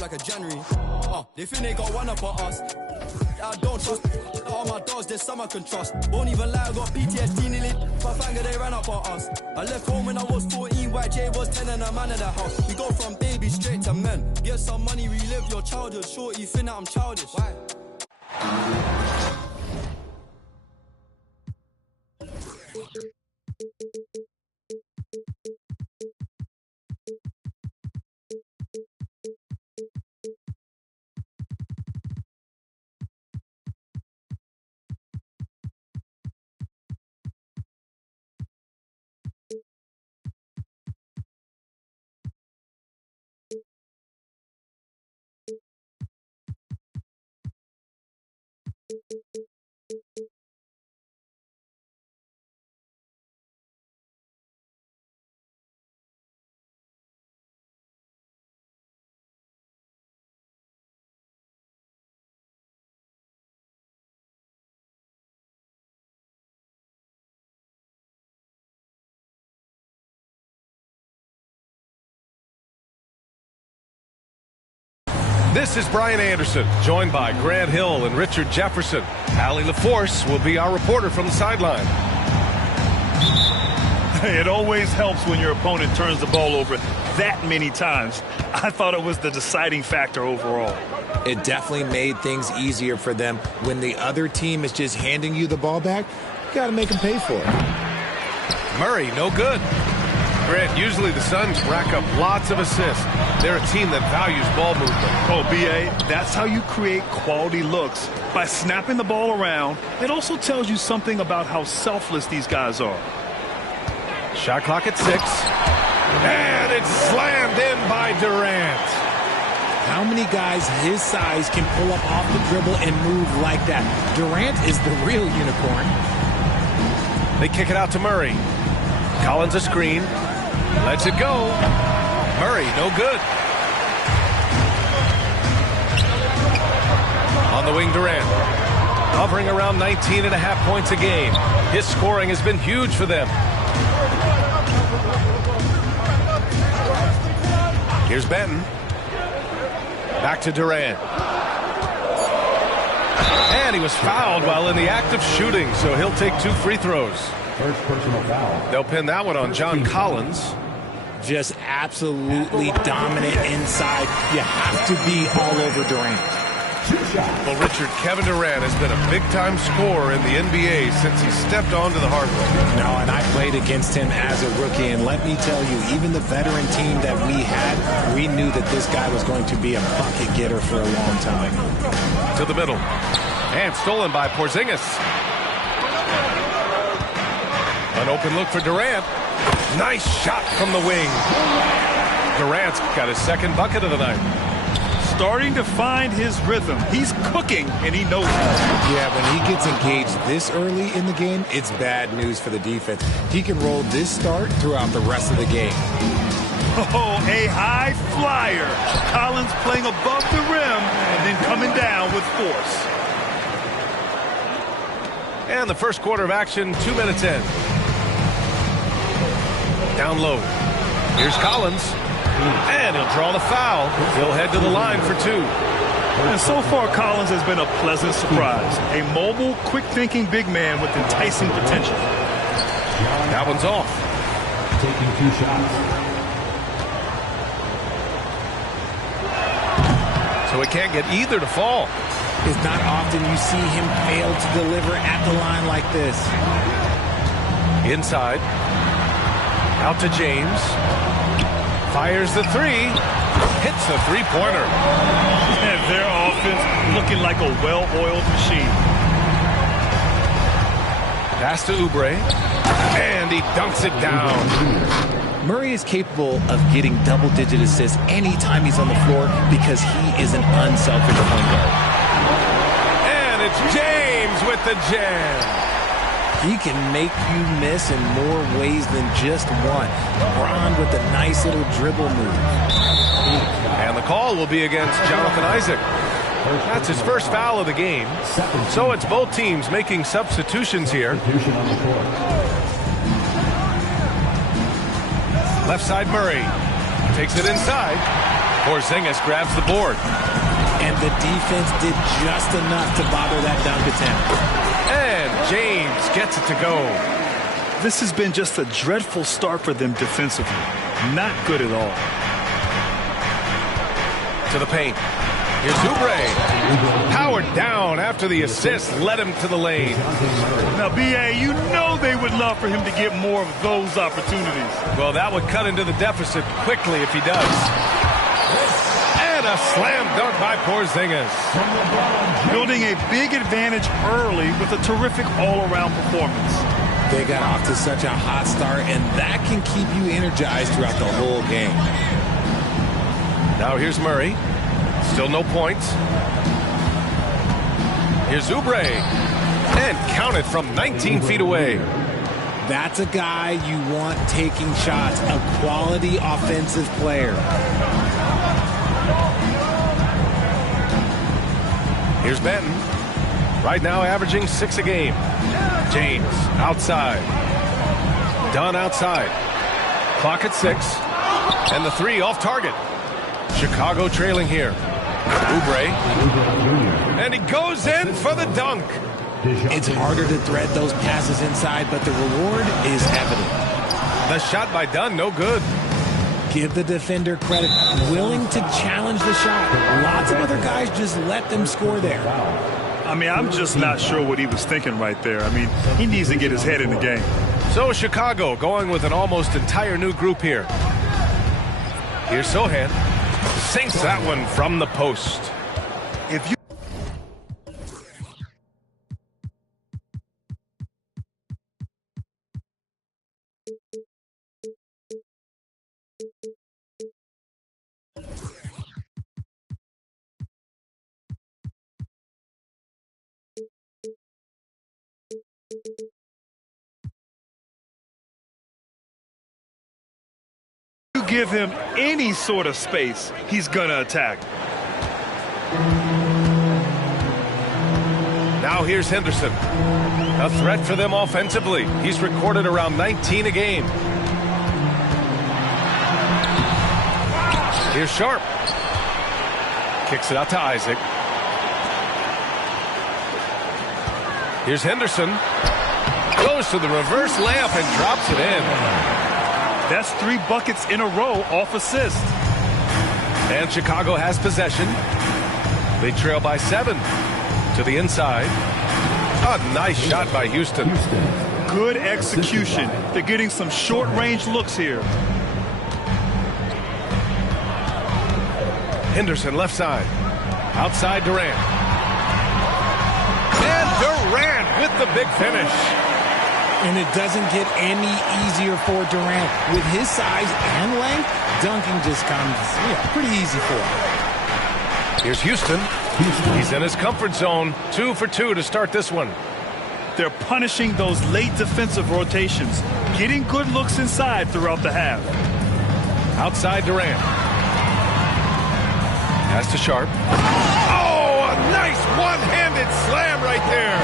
like a January. They think they got one up on us. I don't trust all my dogs, there's some I can trust. Won't even lie, I got PTSD nearly. My finger, they ran up on us. I left home when I was 14, YJ was 10 and a man in the house. We go from baby straight to men. Get some money, relive your childhood. Short, you think that I'm childish. Why? This is Brian Anderson, joined by Grant Hill and Richard Jefferson. Allie LaForce will be our reporter from the sideline. It always helps when your opponent turns the ball over that many times. I thought it was the deciding factor overall. It definitely made things easier for them. When the other team is just handing you the ball back, you got to make them pay for it. Murray, no good. Grant, usually the Suns rack up lots of assists. They're a team that values ball movement. Oh, B.A., that's how you create quality looks. By snapping the ball around, it also tells you something about how selfless these guys are. Shot clock at 6. And it's slammed in by Durant. How many guys his size can pull up off the dribble and move like that? Durant is the real unicorn. They kick it out to Murray. Collins a screen. Lets it go. Murray, no good. On the wing, Durant. Hovering around 19.5 points a game. His scoring has been huge for them. Here's Benton. Back to Durant. And he was fouled while in the act of shooting, so he'll take 2 free throws. First personal foul. They'll pin that one on John Collins. Just absolutely dominant inside. You have to be all over Durant. Well, Richard, Kevin Durant has been a big-time scorer in the NBA since he stepped onto the hardwood. No, and I played against him as a rookie, and let me tell you, even the veteran team that we had, we knew that this guy was going to be a bucket getter for a long time. To the middle. And stolen by Porzingis. An open look for Durant. Nice shot from the wing. Durant's got his second bucket of the night. Starting to find his rhythm. He's cooking, and he knows it. Yeah, when he gets engaged this early in the game, it's bad news for the defense. He can roll this start throughout the rest of the game. Oh, a high flyer. Collins playing above the rim and then coming down with force. And the first quarter of action, 2 minutes in. Down low. Here's Collins. And he'll draw the foul. He'll head to the line for 2. And so far, Collins has been a pleasant surprise. A mobile, quick-thinking big man with enticing potential. That one's off. Taking 2 shots. So he can't get either to fall. It's not often you see him fail to deliver at the line like this. Inside. Out to James. Fires the 3. Hits the three-pointer. And their offense looking like a well-oiled machine. Pass to Oubre. And he dunks it down. Murray is capable of getting double-digit assists anytime he's on the floor because he is an unselfish point guard. And it's James with the jam. He can make you miss in more ways than just one. LeBron with a nice little dribble move. And the call will be against Jonathan Isaac. That's his first foul of the game. So it's both teams making substitutions here. Left side Murray. Takes it inside. Porzingis grabs the board. And the defense did just enough to bother that dunk attempt. And James gets it to go. This has been just a dreadful start for them defensively. Not good at all. To the paint. Here's Oubre. Powered down after the assist led him to the lane. Now, B.A., you know they would love for him to get more of those opportunities. Well, that would cut into the deficit quickly if he does. And a slam dunk by Porzingis. Building a big advantage early with a terrific all-around performance. They got off to such a hot start, and that can keep you energized throughout the whole game. Now here's Murray. Still no points. Here's Oubre. And counted from 19 feet away. That's a guy you want taking shots, a quality offensive player. Here's Benton. Right now averaging 6 a game. James outside. Dunn outside. Clock at 6. And the 3 off target. Chicago trailing here. Oubre. And he goes in for the dunk. It's harder to thread those passes inside, but the reward is evident. The shot by Dunn, no good. Give the defender credit. Willing to challenge the shot. Lots of other guys just let them score there. I mean, I'm just not sure what he was thinking right there. I mean, he needs to get his head in the game. So Chicago going with an almost entire new group here. Here's Sohan. Sinks that one from the post. If you give him any sort of space, he's gonna attack. Now here's Henderson. A threat for them offensively. He's recorded around 19 a game. Here's Sharp. Kicks it out to Isaac. Here's Henderson. Goes to the reverse layup and drops it in. That's 3 buckets in a row off assist. And Chicago has possession. They trail by 7 to the inside. A nice shot by Houston. Good execution. They're getting some short-range looks here. Henderson left side. Outside Durant. And Durant with the big finish. And it doesn't get any easier for Durant. With his size and length, dunking just comes pretty easy for him. Here's Houston. He's in his comfort zone. 2 for 2 to start this one. They're punishing those late defensive rotations, getting good looks inside throughout the half. Outside Durant. Pass to Sharp. Oh, a nice one-handed slam right there.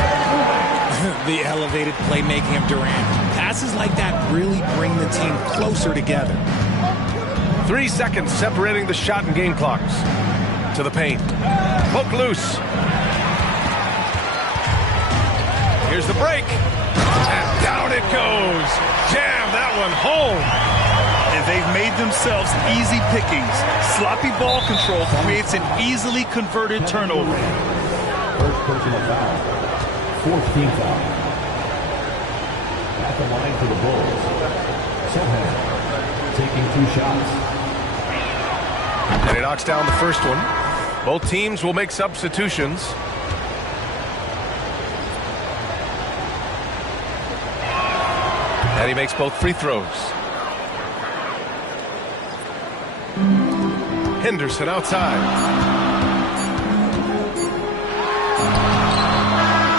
The elevated playmaking of Durant. Passes like that really bring the team closer together. 3 seconds separating the shot and game clocks. To the paint. Poke loose. Here's the break. And down it goes. Jam that one home. And they've made themselves easy pickings. Sloppy ball control creates an easily converted turnover. First personal foul. 4th team foul. At the line for the Bulls. Sohan taking 2 shots. And he knocks down the first one. Both teams will make substitutions. And he makes both free throws. Henderson outside.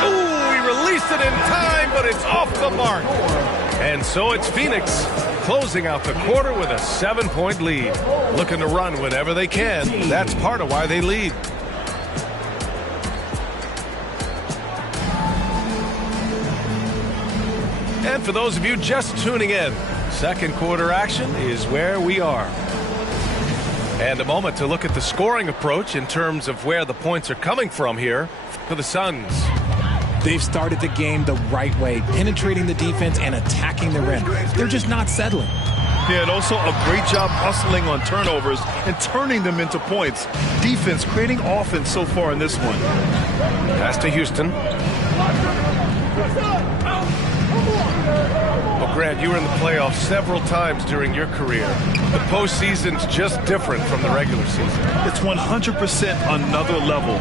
Ooh, he released it in time, but it's off the mark. And so it's Phoenix closing out the quarter with a 7-point lead. Looking to run whenever they can. That's part of why they lead. And for those of you just tuning in, second quarter action is where we are. And a moment to look at the scoring approach in terms of where the points are coming from here for the Suns. They've started the game the right way, penetrating the defense and attacking the rim. They're just not settling. Yeah, and also a great job hustling on turnovers and turning them into points. Defense creating offense so far in this one. Pass to Houston. Well, Grant, you were in the playoffs several times during your career. The postseason's just different from the regular season. It's 100% another level.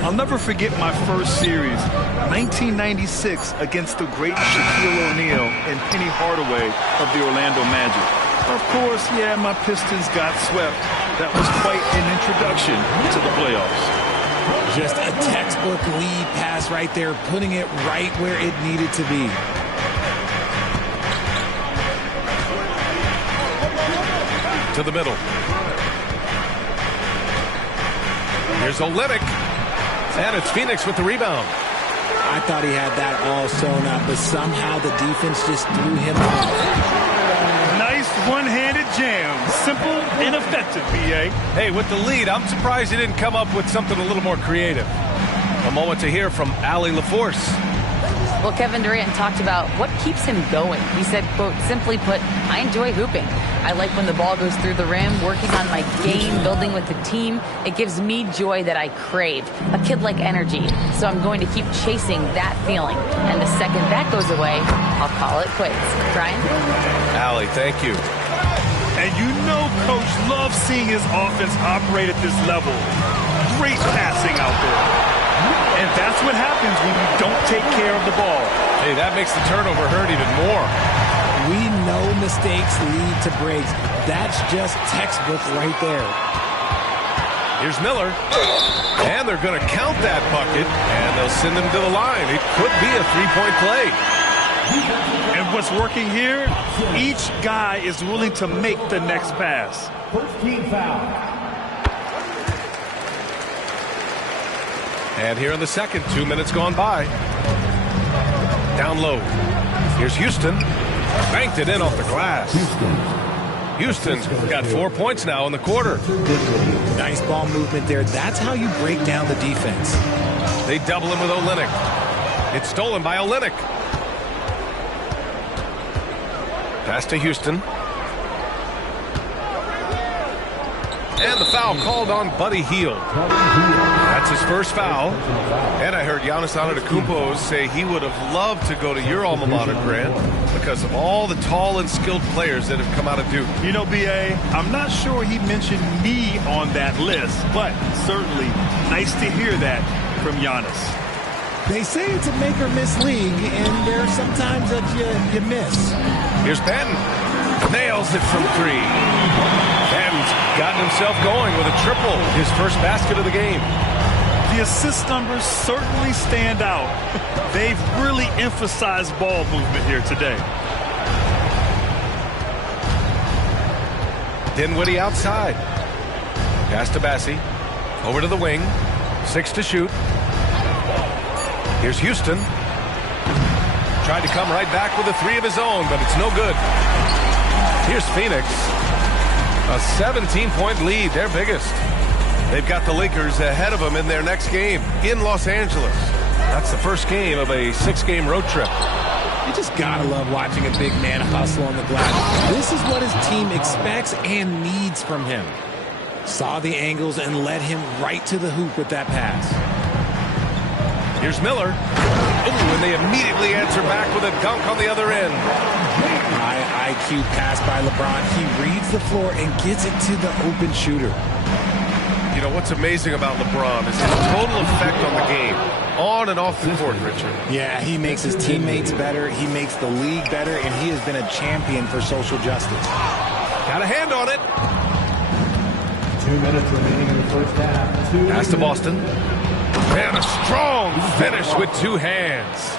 I'll never forget my first series, 1996, against the great Shaquille O'Neal and Penny Hardaway of the Orlando Magic. Of course, yeah, my Pistons got swept. That was quite an introduction to the playoffs. Just a textbook lead pass right there, putting it right where it needed to be. To the middle. Here's Olynyk. And it's Phoenix with the rebound. I thought he had that all sewn up, but somehow the defense just threw him off. Nice one-handed jam. Simple and effective, B.A. Hey, with the lead, I'm surprised he didn't come up with something a little more creative. A moment to hear from Allie LaForce. Well, Kevin Durant talked about what keeps him going. He said, quote, simply put, I enjoy hooping. I like when the ball goes through the rim, working on my game, building with the team. It gives me joy that I crave, a kid-like energy. So I'm going to keep chasing that feeling. And the second that goes away, I'll call it quits. Brian? Allie, thank you. And you know Coach loves seeing his offense operate at this level. Great passing out there. And that's what happens when you don't take care of the ball. Hey, that makes the turnover hurt even more. We know mistakes lead to breaks. That's just textbook right there. Here's Miller. And they're going to count that bucket, and they'll send him to the line. It could be a three-point play. And what's working here, each guy is willing to make the next pass. First team foul. And here in the second, 2 minutes gone by. Down low. Here's Houston. Banked it in off the glass. Houston's got 4 points now in the quarter. Nice ball movement there. That's how you break down the defense. They double him with Olynyk. It's stolen by Olynyk. Pass to Houston. And the foul called on Buddy Hield. That's his first foul. And I heard Giannis Antetokounmpo say he would have loved to go to your alma mater, Grant, because of all the tall and skilled players that have come out of Duke. You know, B.A., I'm not sure he mentioned me on that list, but certainly nice to hear that from Giannis. They say it's a make-or-miss league, and there are some times that you miss. Here's Benton. Nails it from three. Benton's gotten himself going with a triple, his first basket of the game. The assist numbers certainly stand out. They've really emphasized ball movement here today. Dinwiddie outside. Pass to Bassie. Over to the wing. 6 to shoot. Here's Houston. Tried to come right back with a three of his own, but it's no good. Here's Phoenix. A 17-point lead, their biggest. They've got the Lakers ahead of them in their next game in Los Angeles. That's the first game of a 6-game road trip. You just gotta love watching a big man hustle on the glass. This is what his team expects and needs from him. Saw the angles and led him right to the hoop with that pass. Here's Miller. Ooh, and they immediately answer back with a dunk on the other end. High IQ pass by LeBron. He reads the floor and gets it to the open shooter. You know, what's amazing about LeBron is his total effect on the game, on and off the court, Richard. Yeah, he makes his teammates better. He makes the league better, and he has been a champion for social justice. Got a hand on it. 2 minutes remaining in the first half. Pass to Boston. And a strong finish with two hands.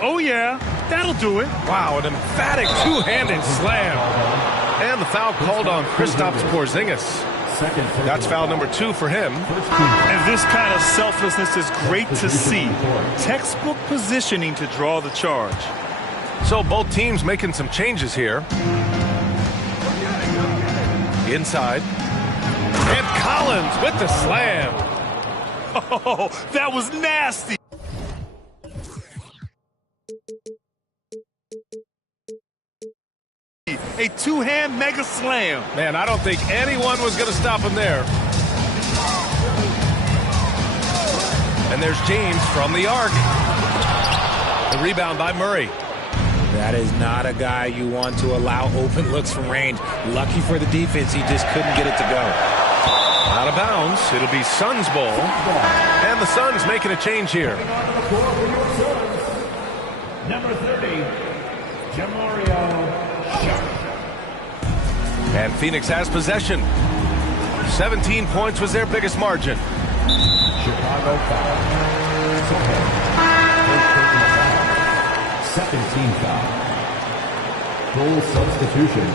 Oh, yeah, that'll do it. Wow, an emphatic two-handed slam. And the foul called on Kristaps Porzingis. That's foul number 2 for him. And this kind of selflessness is great to see. Textbook positioning to draw the charge. So both teams making some changes here. Inside. And Collins with the slam. Oh, that was nasty. A two-hand mega slam. Man, I don't think anyone was going to stop him there. And there's James from the arc. The rebound by Murray. That is not a guy you want to allow open looks from range. Lucky for the defense, he just couldn't get it to go. Out of bounds. It'll be Suns ball. And the Suns making a change here. Number 30, Jamario Sharp. And Phoenix has possession. 17 points was their biggest margin. Chicago foul. Second team foul. Goal substitution.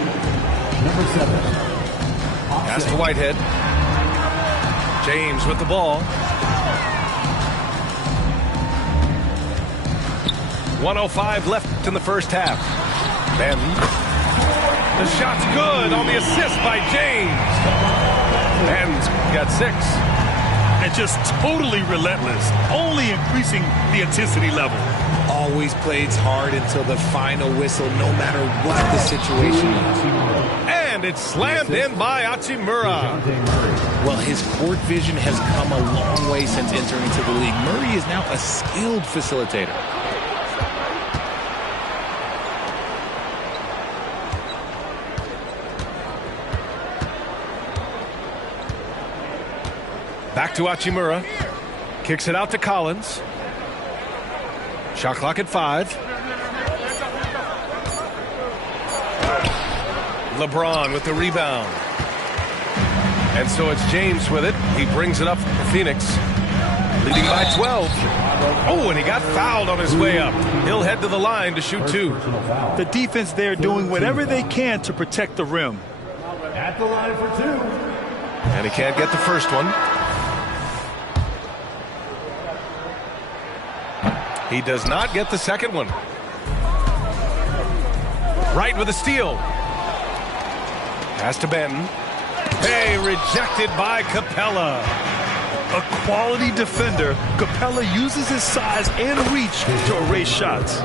Number 7. Pass to Whitehead. James with the ball. 1:05 left in the first half. Then the shot's good on the assist by James. And got 6. And just totally relentless, only increasing the intensity level. Always plays hard until the final whistle, no matter what the situation is. And it's slammed in by Hachimura. Well, his court vision has come a long way since entering into the league. Murray is now a skilled facilitator. Back to Hachimura. Kicks it out to Collins. Shot clock at 5. LeBron with the rebound. And so it's James with it. He brings it up for Phoenix. Leading by 12. Oh, and he got fouled on his way up. He'll head to the line to shoot 2. The defense there doing whatever they can to protect the rim. At the line for 2. And he can't get the first one. He does not get the second one. Right with a steal. Pass to Benton. Hey, rejected by Capella. A quality defender, Capella uses his size and reach to erase shots.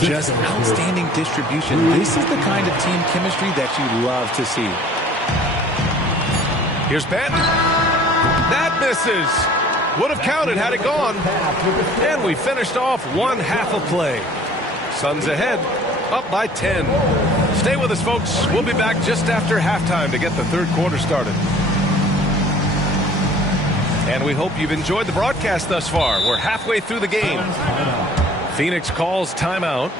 Just outstanding distribution. This is the kind of team chemistry that you love to see. Here's Benton. That misses. Would have counted had it gone. And we finished off one half of play. Suns ahead, up by 10. Stay with us, folks. We'll be back just after halftime to get the third quarter started. And we hope you've enjoyed the broadcast thus far. We're halfway through the game. Phoenix calls timeout.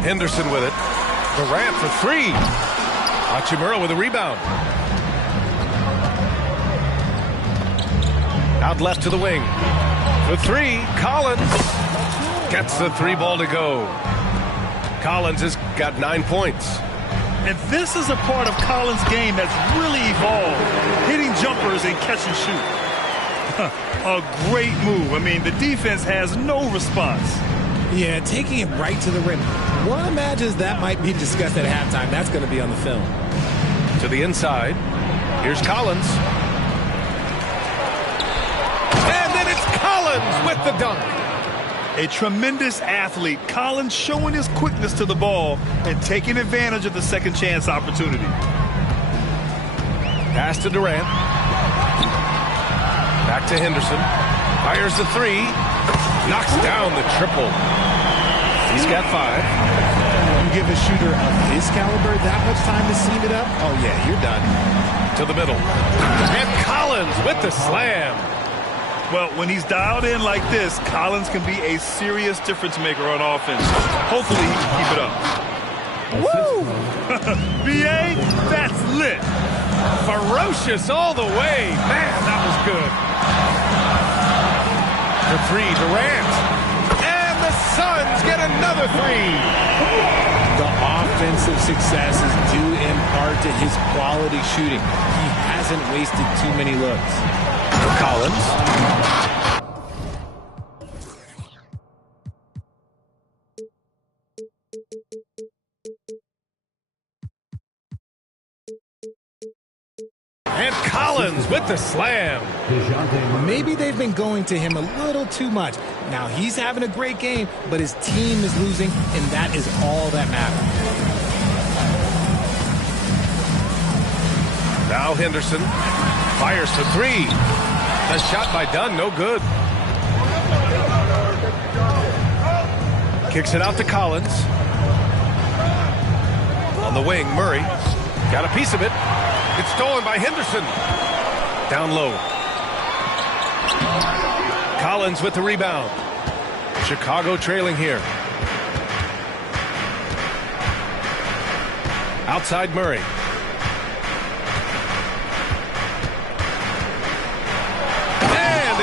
Henderson with it. Durant for 3. Hachimura with a rebound. Out left to the wing. For 3, Collins gets the 3 ball to go. Collins has got 9 points. And this is a part of Collins' game that's really evolved. Hitting jumpers and catch and shoot. A great move. I mean, the defense has no response. Yeah, taking it right to the rim. One imagines that might be discussed at halftime. That's going to be on the film. To the inside. Here's Collins. And then it's Collins with the dunk. A tremendous athlete. Collins showing his quickness to the ball and taking advantage of the second chance opportunity. Pass to Durant. Back to Henderson. Fires the three. Knocks down the triple. He's got 5. You give a shooter of his caliber that much time to seam it up? Oh, yeah, you're done. To the middle. And Collins with the slam. Well, when he's dialed in like this, Collins can be a serious difference maker on offense. Hopefully he can keep it up. Woo! BA, that's lit. Ferocious all the way. Man, that was good. The three, Durant. And the Suns get another 3. The offensive success is due in part to his quality shooting. He hasn't wasted too many looks. Collins. And Collins with the slam. Maybe they've been going to him a little too much. Now he's having a great game, but his team is losing, and that is all that matters. Now Henderson fires for 3. The shot by Dunn, no good. Kicks it out to Collins. On the wing, Murray. Got a piece of it. It's stolen by Henderson. Down low. Collins with the rebound. Chicago trailing here. Outside Murray.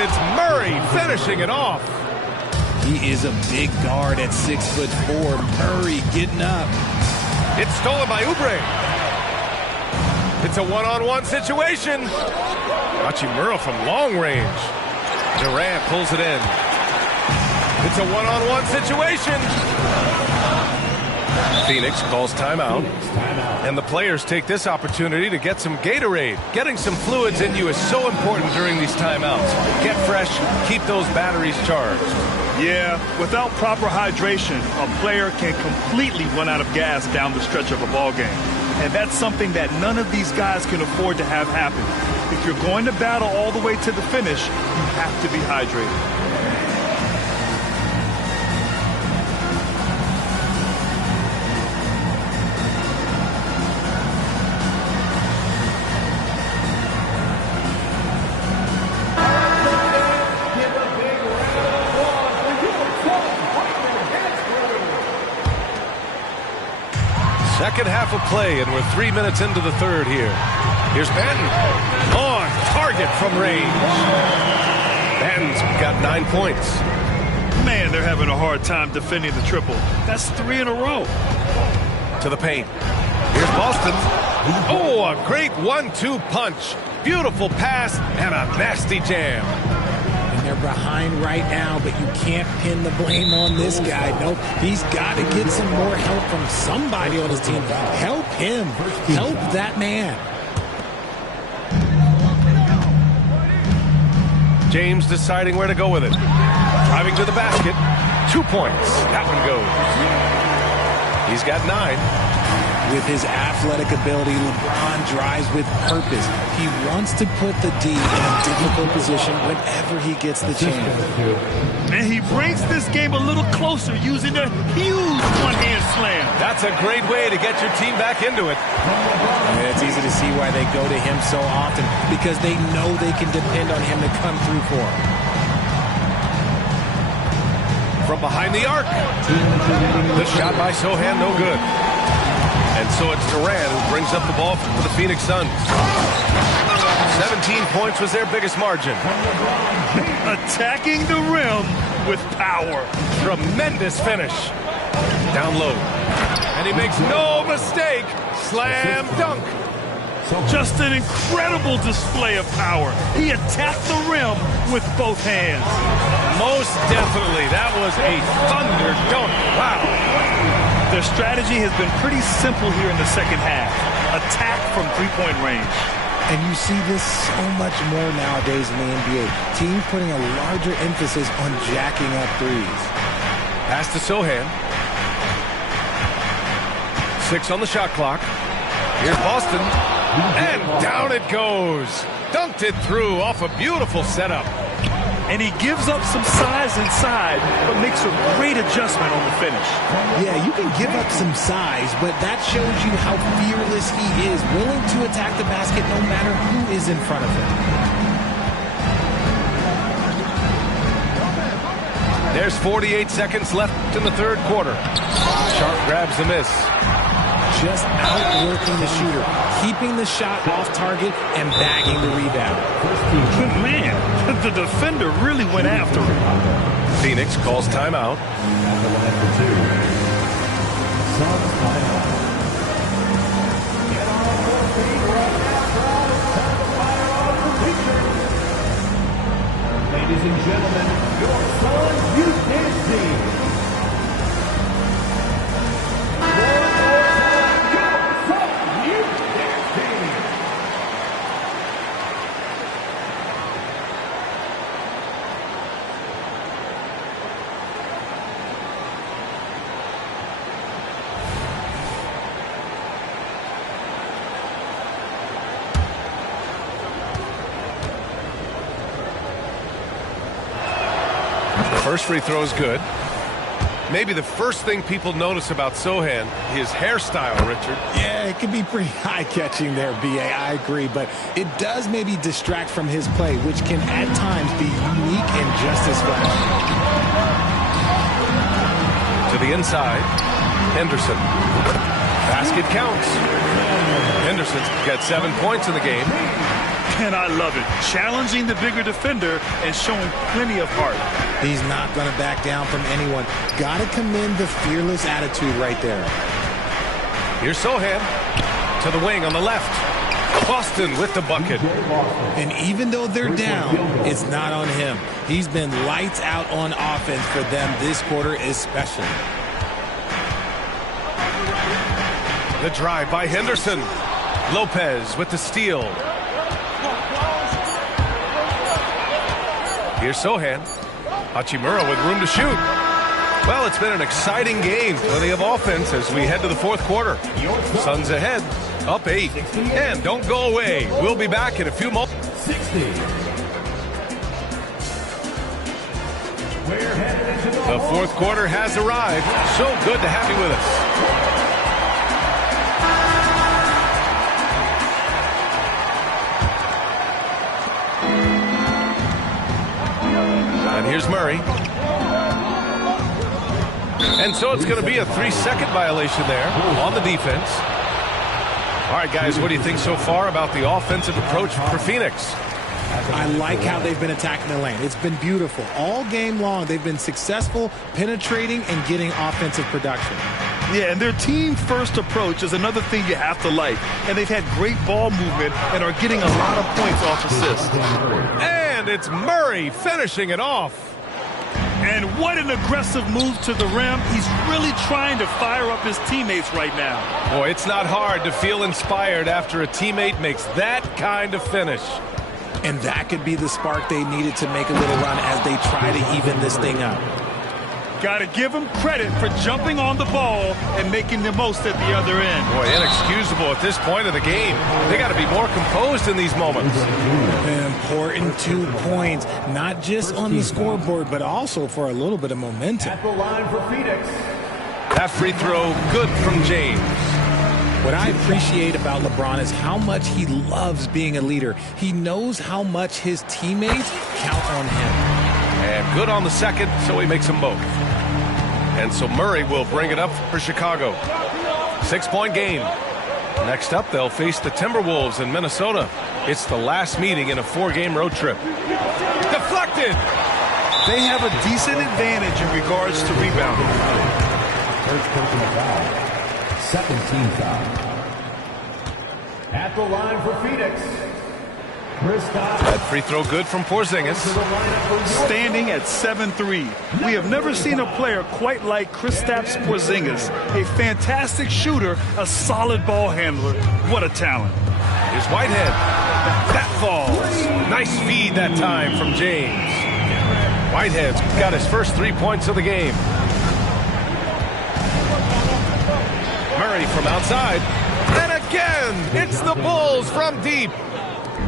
It's Murray finishing it off. He is a big guard at 6'4". Murray getting up. It's stolen by Oubre. It's a one-on-one situation. Hachimura from long range. Durant pulls it in. It's a one-on-one situation. Phoenix calls timeout. And the players take this opportunity to get some Gatorade. Getting some fluids in you is so important during these timeouts. Get fresh, keep those batteries charged. Yeah, without proper hydration, a player can completely run out of gas down the stretch of a ball game. And that's something that none of these guys can afford to have happen. If you're going to battle all the way to the finish, you have to be hydrated. Second half of play, and we're 3 minutes into the third here. Here's Benton. On target from range. Benton's got 9 points. Man, they're having a hard time defending the triple. That's 3 in a row. To the paint. Here's Boston. Oh, a great 1-2 punch. Beautiful pass and a nasty jam. They're behind right now, but you can't pin the blame on this guy. Nope, he's got to get some more help from somebody on his team. Help him. Help that man. James deciding where to go with it. Driving to the basket. 2 points. That one goes. He's got 9. With his athletic ability, LeBron drives with purpose. He wants to put the D in a difficult position whenever he gets the chance. And he brings this game a little closer using a huge one-hand slam. That's a great way to get your team back into it. Yeah, it's easy to see why they go to him so often, because they know they can depend on him to come through for them. From behind the arc. The shot by Sohan, no good. And so it's Durant who brings up the ball for the Phoenix Suns. 17 points was their biggest margin. Attacking the rim with power. Tremendous finish. Down low. And he makes no mistake. Slam dunk. Just an incredible display of power. He attacked the rim with both hands. Most definitely. That was a thunder dunk. Wow. Their strategy has been pretty simple here in the second half. Attack from three-point range. And you see this so much more nowadays in the NBA. Teams putting a larger emphasis on jacking up threes. Pass to Sohan. 6 on the shot clock. Here's Boston. And down it goes. Dunked it through off a beautiful setup. And he gives up some size inside, but makes a great adjustment on the finish. Yeah, you can give up some size, but that shows you how fearless he is, willing to attack the basket no matter who is in front of him. There's 48 seconds left in the third quarter. Sharp grabs the miss. Just outworking the shooter, keeping the shot off target and bagging the rebound. Man, the defender really went after him. Phoenix calls timeout. At the line for 2. Suns timeout. Get on the feet right now, guys. Time to fire on the picture. Ladies and gentlemen, your Suns Youth Dance Team. First free throw is good. Maybe the first thing people notice about Sohan, his hairstyle, Richard. Yeah, it can be pretty eye-catching there, B.A. I agree, but it does maybe distract from his play, which can at times be unique and just as flashy. To the inside, Henderson. Basket counts. Henderson's got 7 points in the game. And I love it. Challenging the bigger defender and showing plenty of heart. He's not going to back down from anyone. Got to commend the fearless attitude right there. Here's Sohan. To the wing on the left. Boston with the bucket. And even though they're down, it's not on him. He's been lights out on offense for them this quarter especially. The drive by Henderson. Lopez with the steal. Here's Sohan. Hachimura with room to shoot. Well, it's been an exciting game. Plenty of offense as we head to the fourth quarter. Suns ahead, up 8. And don't go away. We'll be back in a few moments. 60. We're headed into The fourth quarter has arrived. So good to have you with us. And here's Murray. And so it's going to be a 3-second violation there on the defense. All right, guys, what do you think so far about the offensive approach for Phoenix? I like how they've been attacking the lane. It's been beautiful. All game long, they've been successful penetrating and getting offensive production. Yeah, and their team-first approach is another thing you have to like. And they've had great ball movement and are getting a lot of points off assists. And it's Murray finishing it off. And what an aggressive move to the rim. He's really trying to fire up his teammates right now. Boy, it's not hard to feel inspired after a teammate makes that kind of finish. And that could be the spark they needed to make a little run as they try to even this thing up. Got to give him credit for jumping on the ball and making the most at the other end. Boy, inexcusable at this point of the game. They got to be more composed in these moments. An important 2 points, not just on the scoreboard, but also for a little bit of momentum. At the line for Phoenix. That free throw, good from James. What I appreciate about LeBron is how much he loves being a leader. He knows how much his teammates count on him. And good on the second, so he makes them both. And so Murray will bring it up for Chicago. 6-point game. Next up, they'll face the Timberwolves in Minnesota. It's the last meeting in a 4-game road trip. Deflected! They have a decent advantage in regards to rebounding. First personal foul. Second team foul. At the line for Phoenix. That free throw good from Porzingis. Standing at 7'3". We have never seen a player quite like Kristaps Porzingis. A fantastic shooter, a solid ball handler. What a talent. Here's Whitehead. That falls. Nice feed that time from James. Whitehead's got his first 3 points of the game. Murray from outside. And again, it's the Bulls from deep.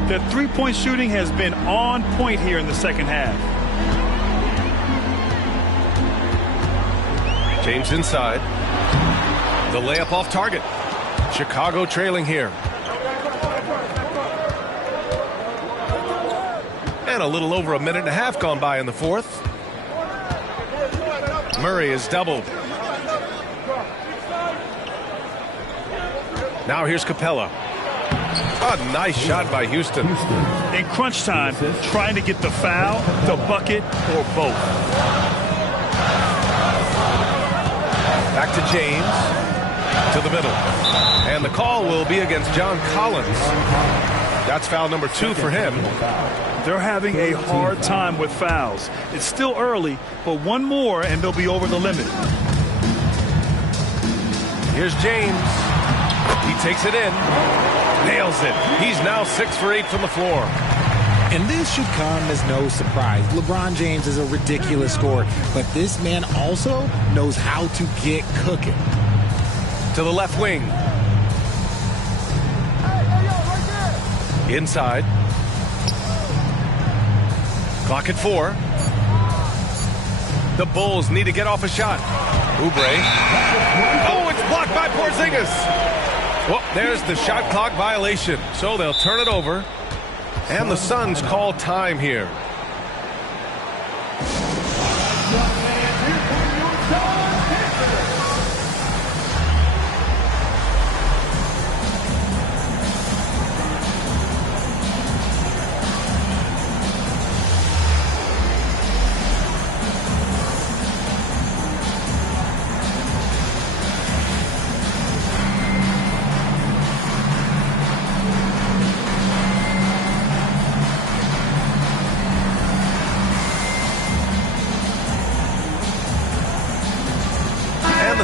The three-point shooting has been on point here in the second half. James inside. The layup off target. Chicago trailing here. And a little over a minute and a half gone by in the fourth. Murray is doubled. Now here's Capella. A nice shot by Houston. In crunch time, trying to get the foul, the bucket, or both. Back to James. To the middle. And the call will be against John Collins. That's foul number 2 for him. They're having a hard time with fouls. It's still early, but one more and they'll be over the limit. Here's James. He takes it in. Nails it. He's now 6 for 8 from the floor. And this should come as no surprise. LeBron James is a ridiculous scorer, but this man also knows how to get cooking. To the left wing. Inside. Clock at 4. The Bulls need to get off a shot. Oubre. Oh, it's blocked by Porzingis. Well, there's the shot clock violation. So they'll turn it over. And the Suns call time here.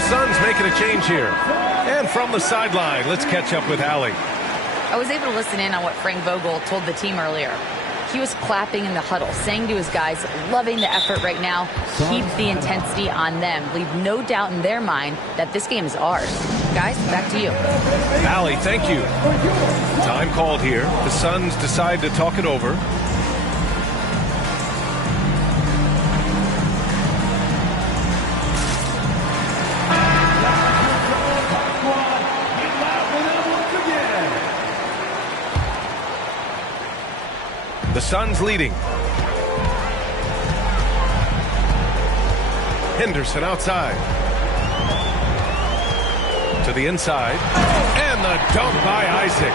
Suns making a change here. And from the sideline, let's catch up with Allie. I was able to listen in on what Frank Vogel told the team earlier. He was clapping in the huddle, saying to his guys, loving the effort right now, keep the intensity on them, leave no doubt in their mind that this game is ours. Guys, back to you. Allie, thank you. Time called here. The Suns decide to talk it over. The Suns leading. Henderson outside. To the inside. And the dunk by Isaac.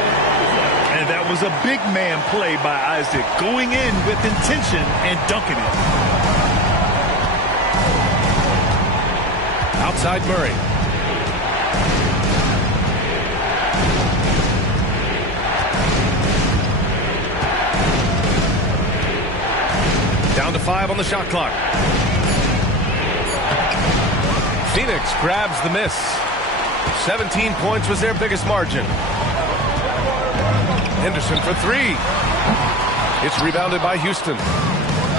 And that was a big man play by Isaac. Going in with intention and dunking it. Outside Murray. Down to 5 on the shot clock. Phoenix grabs the miss. 17 points was their biggest margin. Henderson for 3. It's rebounded by Houston.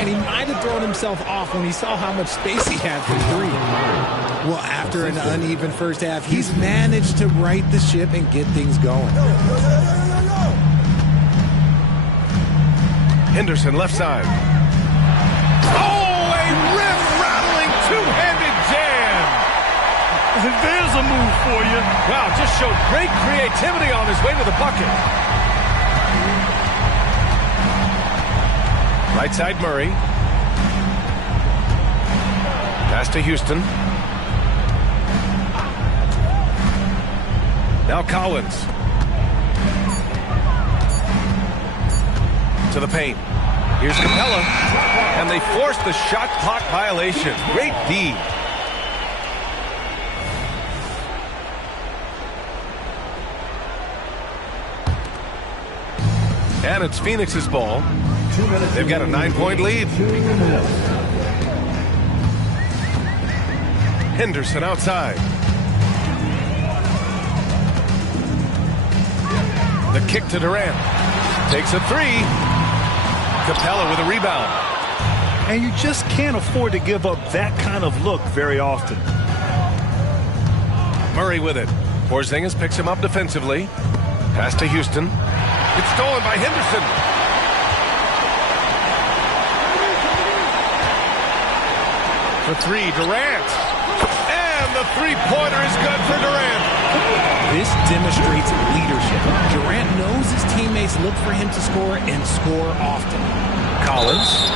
And he might have thrown himself off when he saw how much space he had for 3. Well, after an uneven first half, he's managed to right the ship and get things going. Henderson left side. Oh, a rim-rattling two-handed jam. There's a move for you. Wow, just showed great creativity on his way to the bucket. Right side Murray. Pass to Houston. Now Collins. To the paint. Here's Capella. And they force the shot clock violation. Great D. And it's Phoenix's ball. 2 minutes. They've got a 9-point lead. 2 minutes. Henderson outside. The kick to Durant. Takes a three. Capella with a rebound. And you just can't afford to give up that kind of look very often. Murray with it. Porzingis picks him up defensively. Pass to Houston. It's stolen by Henderson. For three, Durant. And the three-pointer is good for Durant. This demonstrates leadership. Durant knows his teammates look for him to score and score often. Collins.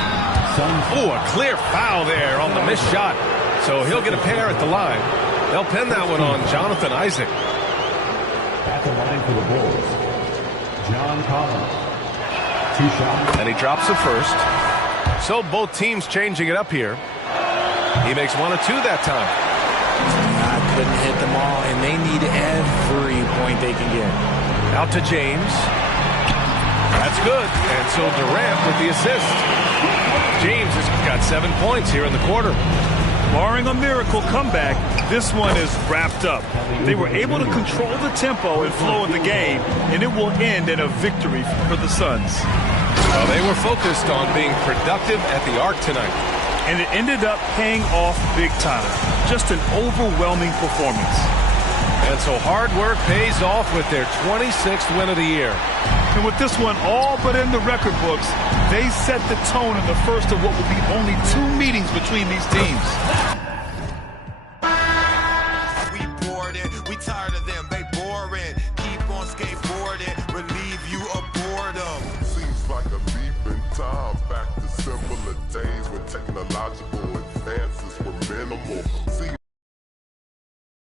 Oh, a clear foul there on the missed shot. So he'll get a pair at the line. They'll pin that one on Jonathan Isaac. At the line for the Bulls, John Collins. 2 shots. And he drops the first. So both teams changing it up here. He makes 1 of 2 that time. Couldn't hit them all, and they need every point they can get. Out to James. That's good. And so Durant with the assist. James has got 7 points here in the quarter. Barring a miracle comeback, this one is wrapped up. They were able to control the tempo and flow of the game, and it will end in a victory for the Suns. Well, they were focused on being productive at the arc tonight. And it ended up paying off big time. Just an overwhelming performance. And so hard work pays off with their 26th win of the year. And with this one all but in the record books, they set the tone in the first of what will be only 2 meetings between these teams. We bored it, we tired of them, they boring. Keep on skateboarding, relieve you of boredom. Seems like a leap in time back to simpler days when technological advances were minimal.